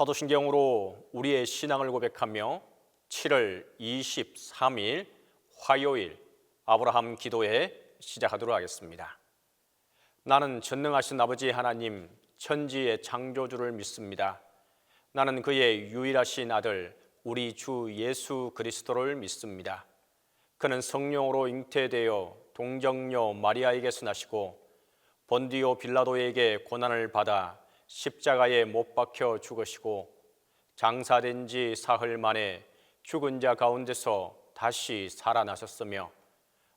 사도신경으로 우리의 신앙을 고백하며 7월 23일 화요일 아브라함 기도회 시작하도록 하겠습니다. 나는 전능하신 아버지 하나님 천지의 창조주를 믿습니다. 나는 그의 유일하신 아들 우리 주 예수 그리스도를 믿습니다. 그는 성령으로 잉태되어 동정녀 마리아에게서 나시고 본디오 빌라도에게 고난을 받아 십자가에 못 박혀 죽으시고 장사된 지 사흘 만에 죽은 자 가운데서 다시 살아나셨으며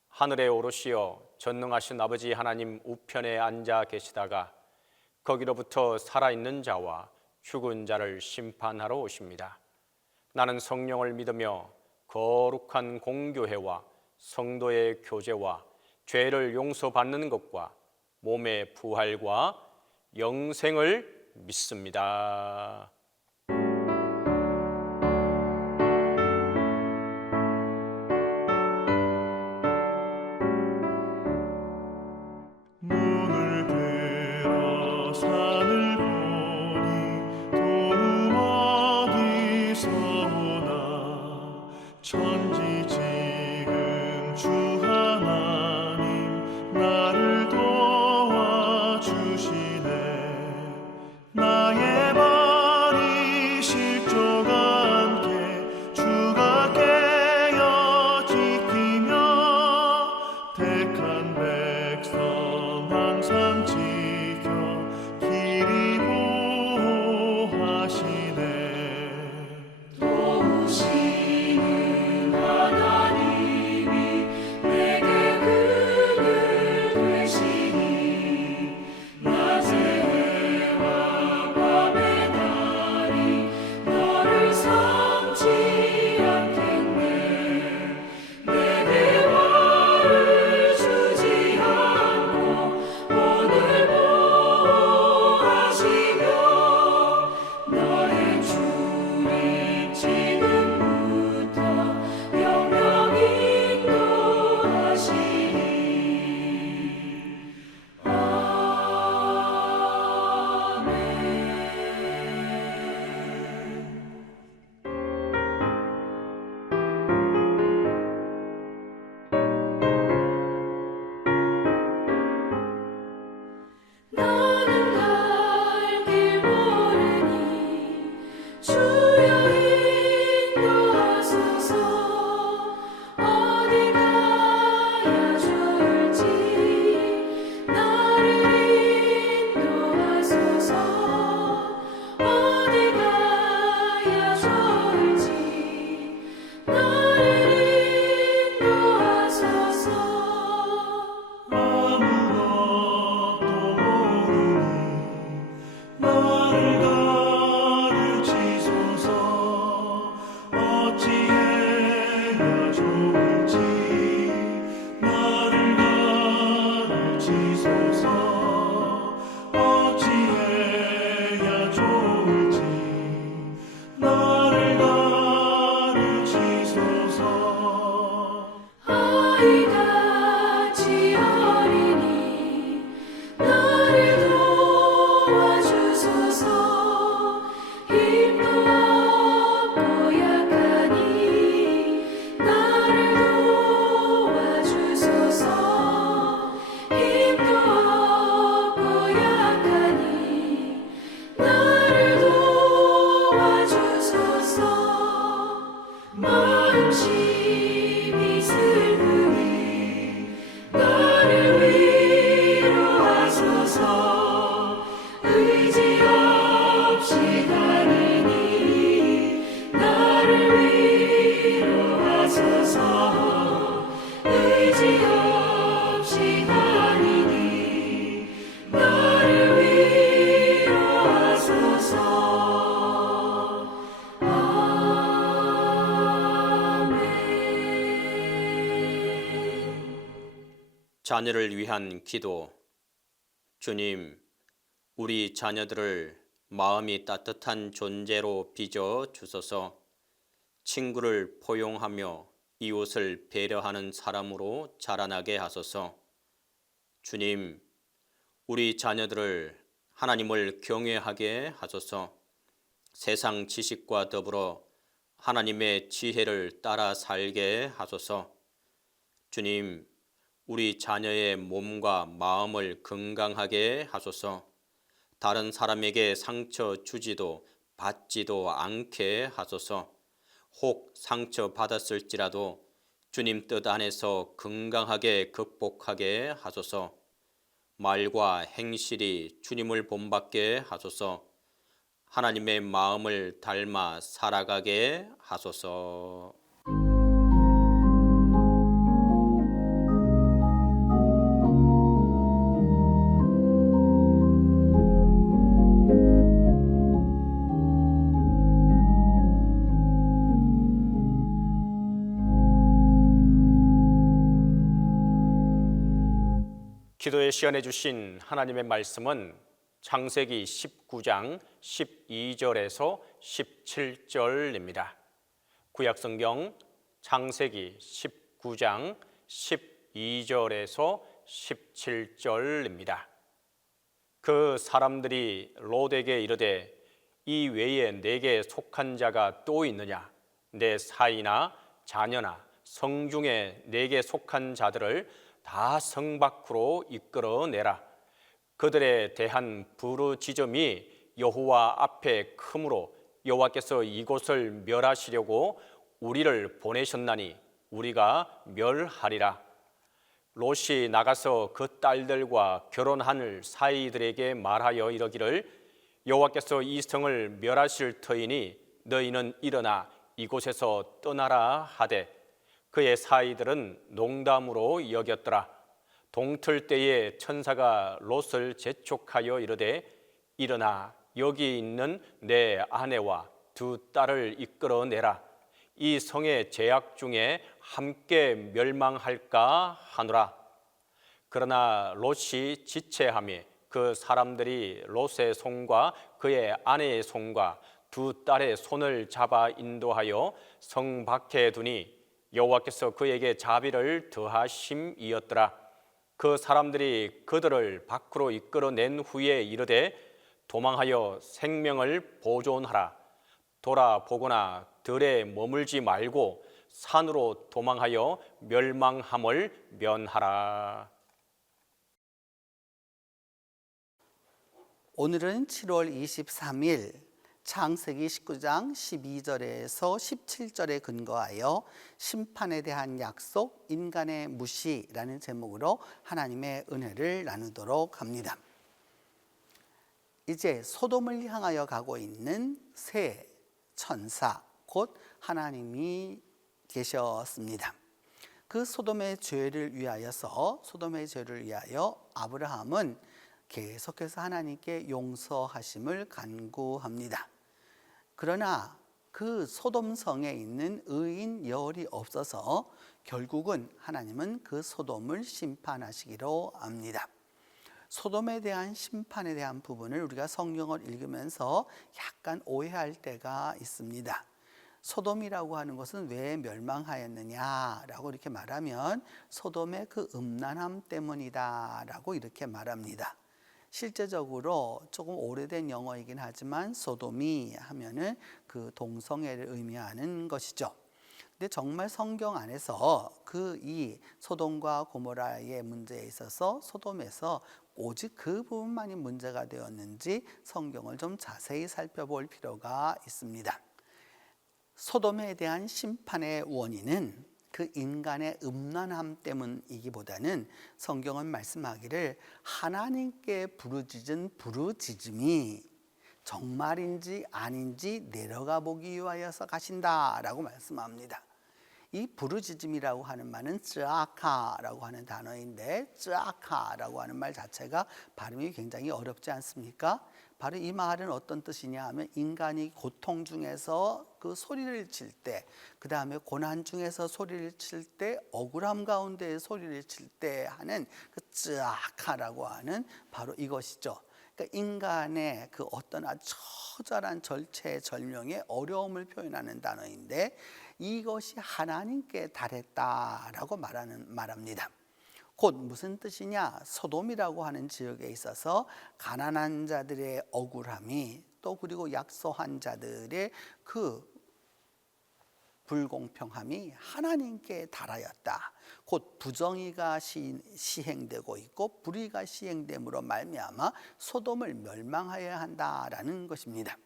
하늘에 오르시어 전능하신 아버지 하나님 우편에 앉아 계시다가 거기로부터 살아있는 자와 죽은 자를 심판하러 오십니다. 나는 성령을 믿으며 거룩한 공교회와 성도의 교제와 죄를 용서받는 것과 몸의 부활과 영생을 믿습니다. 문을 들어 산을 보니 도움 어디서 오나 천지 지금 주 하나님 나를 도와주시네. 나의 발이 실족하 않게 주가 깨어 지키며 택한 백성 항상 지켜 길이 보호하시네. 도우시는 하나님이 내게 그늘 되시니 낮의 해와 밤의 달이 너를 삼지 않겠네. 내게 화를 주지 않고 오늘 보호하시며 너의 주님 지금부터 영영 인도하시니. 나는 갈 길 모르니 주여 인도하소서. 어디 가야 좋을지 나를 인도하소서. 어디 가야 좋을지 나를 인도하소서. 아무것도 모르니 나를 가르치소서. 어찌해야 좋을지 나를 가르치소서. 어찌해야 좋을지 나를 가르치소서. 아이같이 어리니 나를 도와주소서. 힘도 없고 약하니 나를 도와주소서. 힘도 없고 약하니 나를 도와주소서. 마음심이 슬프니 나를 위로하소서. 의지 없이 다니니 나를 위로하소서. 의지 없이 다니니 나를 위로하소서. 자녀를 위한 기도. 주님, 우리 자녀들을 마음이 따뜻한 존재로 빚어 주소서. 친구를 포용하며 이웃을 배려하는 사람으로 자라나게 하소서. 주님, 우리 자녀들을 하나님을 경외하게 하소서. 세상 지식과 더불어 하나님의 지혜를 따라 살게 하소서. 주님, 우리 자녀의 몸과 마음을 건강하게 하소서. 다른 사람에게 상처 주지도 받지도 않게 하소서. 혹 상처 받았을지라도 주님 뜻 안에서 건강하게 극복하게 하소서. 말과 행실이 주님을 본받게 하소서. 하나님의 마음을 닮아 살아가게 하소서. 기도에 시연해 주신 하나님의 말씀은 창세기 19장 12절에서 17절입니다. 구약성경 창세기 19장 12절에서 17절입니다. 그 사람들이 롯에게 이르되 이 외에 내게 속한 자가 또 있느냐? 내 사이나 자녀나 성 중에 내게 속한 자들을 다 성 밖으로 이끌어내라. 그들에 대한 부르짖음이 여호와 앞에 크므로 여호와께서 이곳을 멸하시려고 우리를 보내셨나니 우리가 멸하리라. 롯이 나가서 그 딸들과 결혼한 사이들에게 말하여 이르기를 여호와께서 이 성을 멸하실 터이니 너희는 일어나 이곳에서 떠나라 하되 그의 사이들은 농담으로 여겼더라. 동틀 때에 천사가 롯을 재촉하여 이르되 일어나 여기 있는 내 아내와 두 딸을 이끌어내라. 이 성의 죄악 중에 함께 멸망할까 하노라. 그러나 롯이 지체하며 그 사람들이 롯의 손과 그의 아내의 손과 두 딸의 손을 잡아 인도하여 성 밖에 두니 여호와께서 그에게 자비를 더하심이었더라. 그 사람들이 그들을 밖으로 이끌어낸 후에 이르되 도망하여 생명을 보존하라. 돌아보거나 들에 머물지 말고 산으로 도망하여 멸망함을 면하라. 오늘은 7월 23일 창세기 19장 12절에서 17절에 근거하여 심판에 대한 약속, 인간의 무시라는 제목으로 하나님의 은혜를 나누도록 합니다. 이제 소돔을 향하여 가고 있는 새 천사, 곧 하나님이 계셨습니다. 그 소돔의 죄를 위하여 아브라함은 계속해서 하나님께 용서하심을 간구합니다. 그러나 그 소돔성에 있는 의인 열이 없어서 결국은 하나님은 그 소돔을 심판하시기로 합니다. 소돔에 대한 심판에 대한 부분을 우리가 성경을 읽으면서 약간 오해할 때가 있습니다. 소돔이라고 하는 것은 왜 멸망하였느냐라고 이렇게 말하면 소돔의 그 음란함 때문이다라고 이렇게 말합니다. 실제적으로 조금 오래된 영어이긴 하지만 소돔이 하면은 그 동성애를 의미하는 것이죠. 근데 정말 성경 안에서 이 소돔과 고모라의 문제에 있어서 소돔에서 오직 그 부분만이 문제가 되었는지 성경을 좀 자세히 살펴볼 필요가 있습니다. 소돔에 대한 심판의 원인은 그 인간의 음란함 때문이기보다는 성경은 말씀하기를 하나님께 부르짖은 부르짖음이 정말인지 아닌지 내려가 보기 위하여서 가신다라고 말씀합니다. 이 부르짖음이라고 하는 말은 쯔아카라고 하는 단어인데 쯔아카라고 하는 말 자체가 발음이 굉장히 어렵지 않습니까? 바로 이 말은 어떤 뜻이냐 하면 인간이 고통 중에서 그 소리를 칠 때, 그 다음에 고난 중에서 소리를 칠 때, 억울함 가운데 소리를 칠 때 하는 그 쯔아카라고 하는 바로 이것이죠. 그러니까 인간의 그 어떤 아주 처절한 절체절명의 어려움을 표현하는 단어인데 이것이 하나님께 달했다라고 말합니다. 곧 무슨 뜻이냐? 소돔이라고 하는 지역에 있어서 가난한 자들의 억울함이 또 그리고 약소한 자들의 그 불공평함이 하나님께 달하였다. 곧 부정의가 시행되고 있고 불의가 시행됨으로 말미암아 소돔을 멸망하여야 한다라는 것입니다.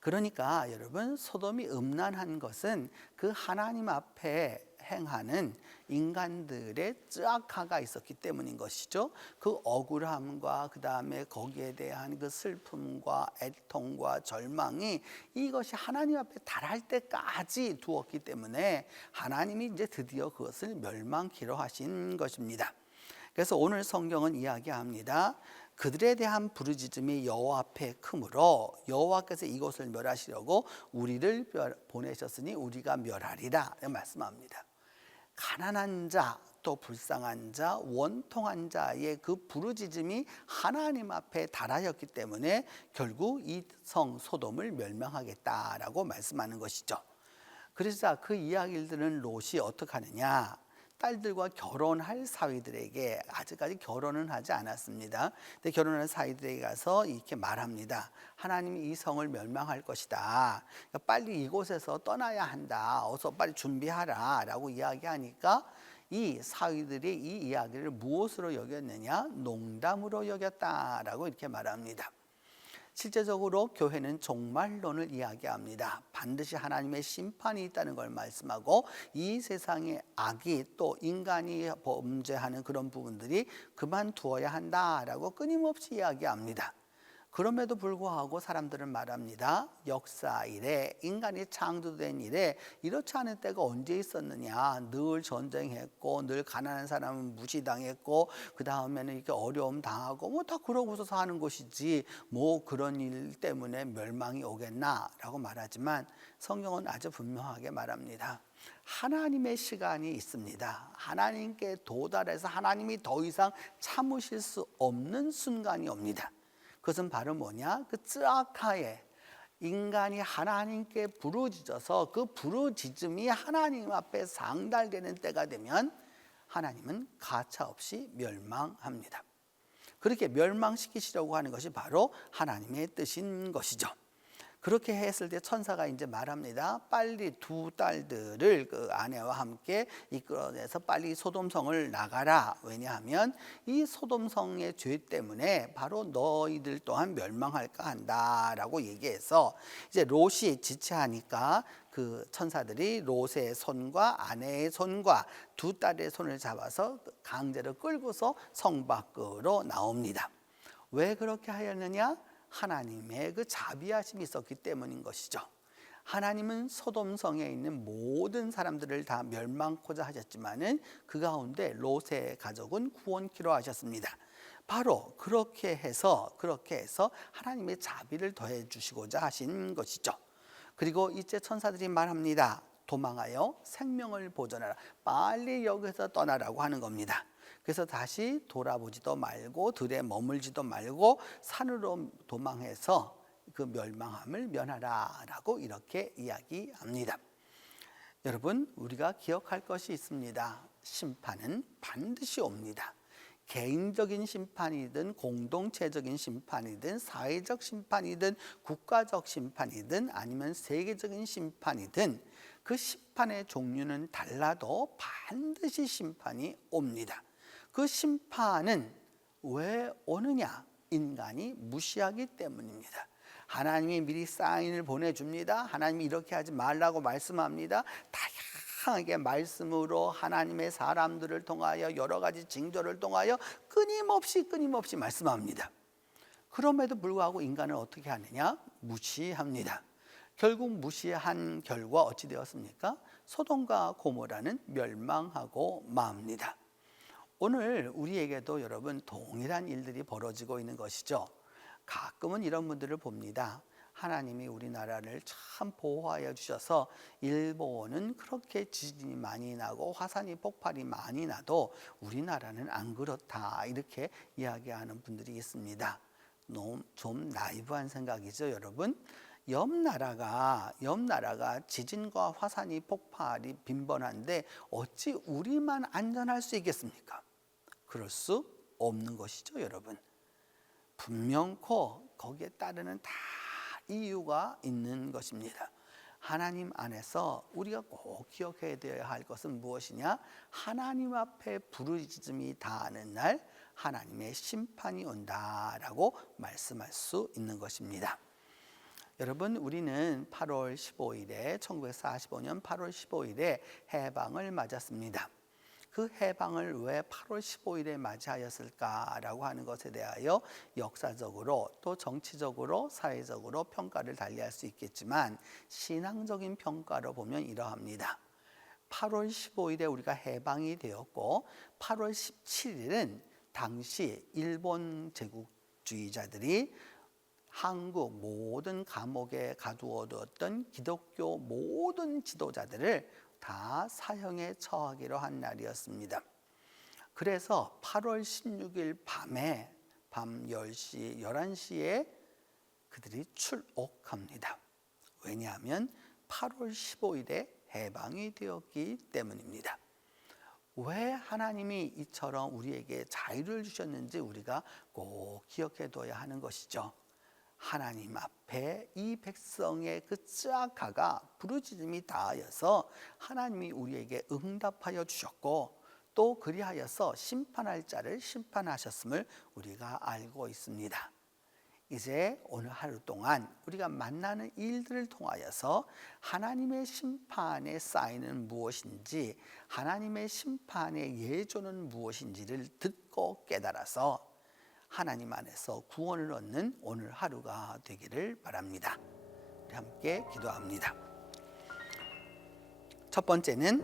그러니까 여러분, 소돔이 음란한 것은 그 하나님 앞에 행하는 인간들의 쯔악하가 있었기 때문인 것이죠. 그 억울함과 그 다음에 거기에 대한 그 슬픔과 애통과 절망이 이것이 하나님 앞에 달할 때까지 두었기 때문에 하나님이 이제 드디어 그것을 멸망키로 하신 것입니다. 그래서 오늘 성경은 이야기합니다. 그들에 대한 부르짖음이 여호와 앞에 크므로 여호와께서 이곳을 멸하시려고 우리를 보내셨으니 우리가 멸하리라 말씀합니다. 가난한 자, 또 불쌍한 자, 원통한 자의 그 부르짖음이 하나님 앞에 달하였기 때문에 결국 이 성 소돔을 멸망하겠다라고 말씀하는 것이죠. 그래서 그 이야기를 들은 롯이 어떻게 하느냐? 딸들과 결혼할 사위들에게, 아직까지 결혼은 하지 않았습니다. 근데 결혼할 사위들에게 가서 이렇게 말합니다. 하나님이 이 성을 멸망할 것이다. 그러니까 빨리 이곳에서 떠나야 한다. 어서 빨리 준비하라 라고 이야기하니까 이 사위들이 이 이야기를 무엇으로 여겼느냐? 농담으로 여겼다라고 이렇게 말합니다. 실제적으로 교회는 종말론을 이야기합니다. 반드시 하나님의 심판이 있다는 걸 말씀하고 이 세상의 악이 또 인간이 범죄하는 그런 부분들이 그만두어야 한다라고 끊임없이 이야기합니다. 그럼에도 불구하고 사람들은 말합니다. 역사 이래, 인간이 창조된 이래 이렇지 않은 때가 언제 있었느냐. 늘 전쟁했고 늘 가난한 사람은 무시당했고 그 다음에는 이렇게 어려움 당하고 뭐 다 그러고서 사는 것이지 뭐 그런 일 때문에 멸망이 오겠나라고 말하지만 성경은 아주 분명하게 말합니다. 하나님의 시간이 있습니다. 하나님께 도달해서 하나님이 더 이상 참으실 수 없는 순간이 옵니다. 그것은 바로 뭐냐? 그 쯔악하에 인간이 하나님께 부르짖어서 그 부르짖음이 하나님 앞에 상달되는 때가 되면 하나님은 가차없이 멸망합니다. 그렇게 멸망시키시려고 하는 것이 바로 하나님의 뜻인 것이죠. 그렇게 했을 때 천사가 이제 말합니다. 빨리 두 딸들을 그 아내와 함께 이끌어내서 빨리 소돔성을 나가라. 왜냐하면 이 소돔성의 죄 때문에 바로 너희들 또한 멸망할까 한다라고 얘기해서 이제 롯이 지체하니까 그 천사들이 롯의 손과 아내의 손과 두 딸의 손을 잡아서 강제로 끌고서 성 밖으로 나옵니다. 왜 그렇게 하였느냐? 하나님의 그 자비하심이 있었기 때문인 것이죠. 하나님은 소돔성에 있는 모든 사람들을 다 멸망코자 하셨지만은 그 가운데 롯의 가족은 구원키로 하셨습니다. 바로 그렇게 해서 하나님의 자비를 더해 주시고자 하신 것이죠. 그리고 이제 천사들이 말합니다. 도망하여 생명을 보존하라. 빨리 여기서 떠나라고 하는 겁니다. 그래서 다시 돌아보지도 말고 들에 머물지도 말고 산으로 도망해서 그 멸망함을 면하라라고 이렇게 이야기합니다. 여러분, 우리가 기억할 것이 있습니다. 심판은 반드시 옵니다. 개인적인 심판이든 공동체적인 심판이든 사회적 심판이든 국가적 심판이든 아니면 세계적인 심판이든 그 심판의 종류는 달라도 반드시 심판이 옵니다. 그 심판은 왜 오느냐? 인간이 무시하기 때문입니다. 하나님이 미리 사인을 보내줍니다. 하나님이 이렇게 하지 말라고 말씀합니다. 다양하게 말씀으로 하나님의 사람들을 통하여 여러 가지 징조를 통하여 끊임없이 말씀합니다. 그럼에도 불구하고 인간은 어떻게 하느냐? 무시합니다. 결국 무시한 결과 어찌 되었습니까? 소돔과 고모라는 멸망하고 맙니다. 오늘 우리에게도 여러분 동일한 일들이 벌어지고 있는 것이죠. 가끔은 이런 분들을 봅니다. 하나님이 우리나라를 참 보호하여 주셔서 일본은 그렇게 지진이 많이 나고 화산이 폭발이 많이 나도 우리나라는 안 그렇다 이렇게 이야기하는 분들이 있습니다. 좀 나이브한 생각이죠, 여러분. 옆 나라가 지진과 화산이 폭발이 빈번한데 어찌 우리만 안전할 수 있겠습니까? 그럴 수 없는 것이죠, 여러분. 분명코 거기에 따르는 다 이유가 있는 것입니다. 하나님 안에서 우리가 꼭 기억해야 되어야 할 것은 무엇이냐? 하나님 앞에 부르짖음이 다하는 날 하나님의 심판이 온다라고 말씀할 수 있는 것입니다. 여러분, 우리는 8월 15일에 1945년 8월 15일에 해방을 맞았습니다. 그 해방을 왜 8월 15일에 맞이하였을까라고 하는 것에 대하여 역사적으로 또 정치적으로 사회적으로 평가를 달리할 수 있겠지만 신앙적인 평가로 보면 이러합니다. 8월 15일에 우리가 해방이 되었고 8월 17일은 당시 일본 제국주의자들이 한국 모든 감옥에 가두어두었던 기독교 모든 지도자들을 다 사형에 처하기로 한 날이었습니다. 그래서 8월 16일 밤에 밤 10시, 11시에 그들이 출옥합니다. 왜냐하면 8월 15일에 해방이 되었기 때문입니다. 왜 하나님이 이처럼 우리에게 자유를 주셨는지 우리가 꼭 기억해둬야 하는 것이죠. 하나님 앞에 이 백성의 그 쯔아카가 부르짖음이 닿아서 하나님이 우리에게 응답하여 주셨고 또 그리하여서 심판할 자를 심판하셨음을 우리가 알고 있습니다. 이제 오늘 하루 동안 우리가 만나는 일들을 통하여서 하나님의 심판의 사인은 무엇인지, 하나님의 심판의 예조는 무엇인지를 듣고 깨달아서 하나님 안에서 구원을 얻는 오늘 하루가 되기를 바랍니다. 우리 함께 기도합니다. 첫 번째는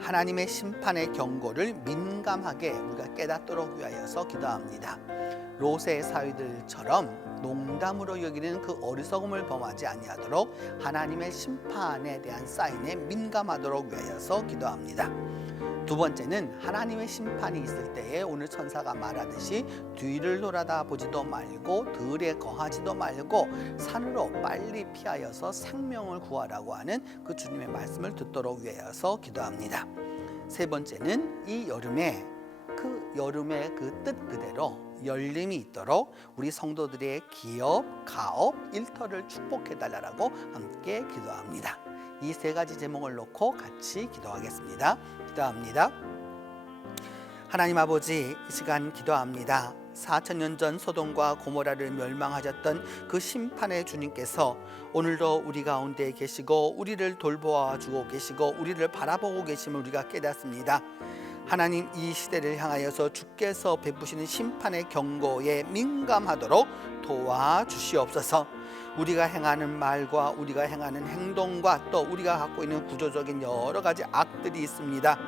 하나님의 심판의 경고를 민감하게 우리가 깨닫도록 위하여서 기도합니다. 롯의 사위들처럼 농담으로 여기는 그 어리석음을 범하지 아니하도록 하나님의 심판에 대한 사인에 민감하도록 위하여서 기도합니다. 두 번째는 하나님의 심판이 있을 때에 오늘 천사가 말하듯이 뒤를 돌아다 보지도 말고 들에 거하지도 말고 산으로 빨리 피하여서 생명을 구하라고 하는 그 주님의 말씀을 듣도록 위하여서 기도합니다. 세 번째는 이 여름에 여름의 그 뜻 그대로 열림이 있도록 우리 성도들의 기업, 가업, 일터를 축복해달라고 함께 기도합니다. 이 세 가지 제목을 놓고 같이 기도하겠습니다. 기도합니다. 하나님 아버지, 이 시간 기도합니다. 4000년 전 소돔과 고모라를 멸망하셨던 그 심판의 주님께서 오늘도 우리 가운데 계시고 우리를 돌보아 주고 계시고 우리를 바라보고 계심을 우리가 깨닫습니다. 하나님, 이 시대를 향하여서 주께서 베푸시는 심판의 경고에 민감하도록 도와주시옵소서. 우리가 행하는 말과 우리가 행하는 행동과 또 우리가 갖고 있는 구조적인 여러 가지 악들이 있습니다.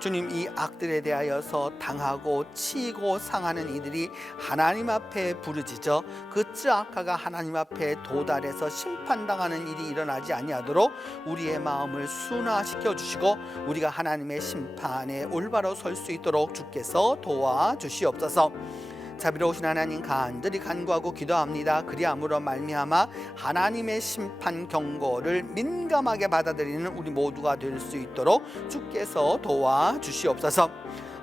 주님, 이 악들에 대하여서 당하고 치고 상하는 이들이 하나님 앞에 부르짖어 그 쯔아카가 하나님 앞에 도달해서 심판당하는 일이 일어나지 아니하도록 우리의 마음을 순화시켜 주시고 우리가 하나님의 심판에 올바로 설 수 있도록 주께서 도와주시옵소서. 자비로우신 하나님, 간절히 간구하고 기도합니다. 그리함으로 말미암아 하나님의 심판 경고를 민감하게 받아들이는 우리 모두가 될 수 있도록 주께서 도와주시옵소서.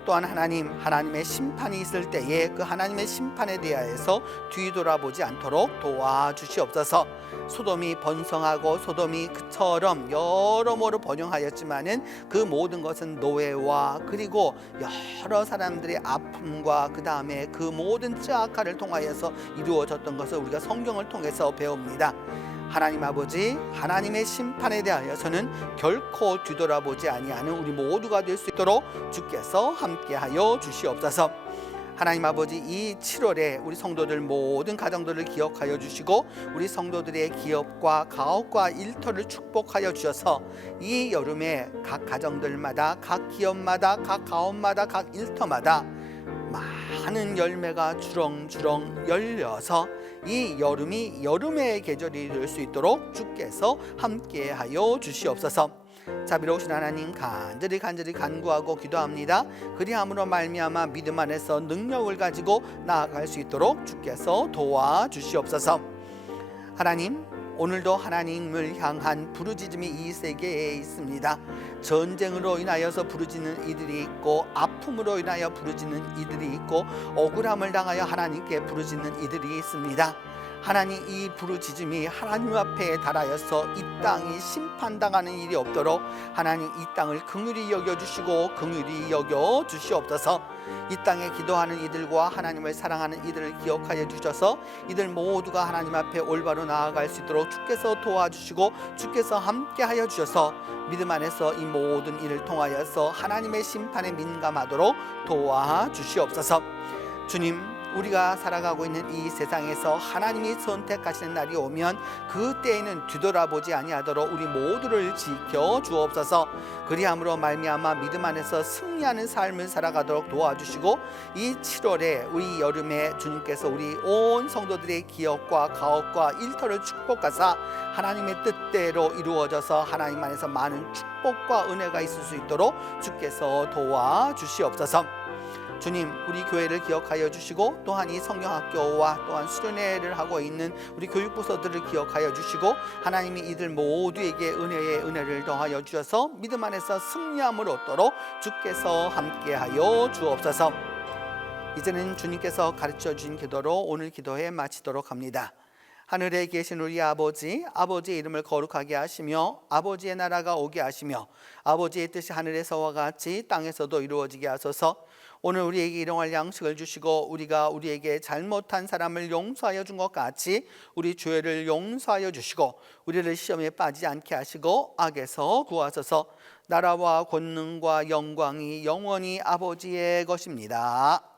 또한 하나님의 심판이 있을 때에 그 하나님의 심판에 대하여서 뒤돌아보지 않도록 도와주시옵소서. 소돔이 번성하고 소돔이 그처럼 여러모로 번영하였지만은 그 모든 것은 노예와 그리고 여러 사람들의 아픔과 그 다음에 그 모든 쯔아카를 통하여서 이루어졌던 것을 우리가 성경을 통해서 배웁니다. 하나님 아버지, 하나님의 심판에 대하여서는 결코 뒤돌아보지 아니하는 우리 모두가 될 수 있도록 주께서 함께하여 주시옵소서. 하나님 아버지, 이 7월에 우리 성도들 모든 가정들을 기억하여 주시고 우리 성도들의 기업과 가업과 일터를 축복하여 주셔서 이 여름에 각 가정들마다 각 기업마다 각 가업마다 각 일터마다 많은 열매가 주렁주렁 열려서 이 여름이 여름의 계절이 될 수 있도록 주께서 함께하여 주시옵소서. 자비로우신 하나님, 간절히 간구하고 기도합니다. 그리함으로 말미암아 믿음 안에서 능력을 가지고 나아갈 수 있도록 주께서 도와주시옵소서. 하나님, 오늘도 하나님을 향한 부르짖음이 이 세계에 있습니다. 전쟁으로 인하여서 부르짖는 이들이 있고 아픔으로 인하여 부르짖는 이들이 있고 억울함을 당하여 하나님께 부르짖는 이들이 있습니다. 하나님 이 부르짖음이 하나님 앞에 달하여서 이 땅이 심판당하는 일이 없도록 하나님 이 땅을 긍휼히 여겨주시고 긍휼히 여겨주시옵소서. 이 땅에 기도하는 이들과 하나님을 사랑하는 이들을 기억하여 주셔서 이들 모두가 하나님 앞에 올바로 나아갈 수 있도록 주께서 도와주시고 주께서 함께하여 주셔서 믿음 안에서 이 모든 일을 통하여서 하나님의 심판에 민감하도록 도와주시옵소서. 주님, 우리가 살아가고 있는 이 세상에서 하나님이 선택하시는 날이 오면 그때에는 뒤돌아보지 아니하도록 우리 모두를 지켜 주옵소서. 그리함으로 말미암아 믿음 안에서 승리하는 삶을 살아가도록 도와주시고 이 7월에 우리 여름에 주님께서 우리 온 성도들의 기업과 가업과 일터를 축복하사 하나님의 뜻대로 이루어져서 하나님 안에서 많은 축복과 은혜가 있을 수 있도록 주께서 도와주시옵소서. 주님, 우리 교회를 기억하여 주시고 또한 이 성경학교와 또한 수련회를 하고 있는 우리 교육부서들을 기억하여 주시고 하나님이 이들 모두에게 은혜를 더하여 주셔서 믿음 안에서 승리함을 얻도록 주께서 함께하여 주옵소서. 이제는 주님께서 가르쳐 주신 기도로 오늘 기도회 마치도록 합니다. 하늘에 계신 우리 아버지, 아버지의 이름을 거룩하게 하시며 아버지의 나라가 오게 하시며 아버지의 뜻이 하늘에서와 같이 땅에서도 이루어지게 하소서. 오늘 우리에게 일용할 양식을 주시고 우리가 우리에게 잘못한 사람을 용서하여 준 것 같이 우리 죄를 용서하여 주시고 우리를 시험에 빠지지 않게 하시고 악에서 구하소서. 나라와 권능과 영광이 영원히 아버지의 것입니다.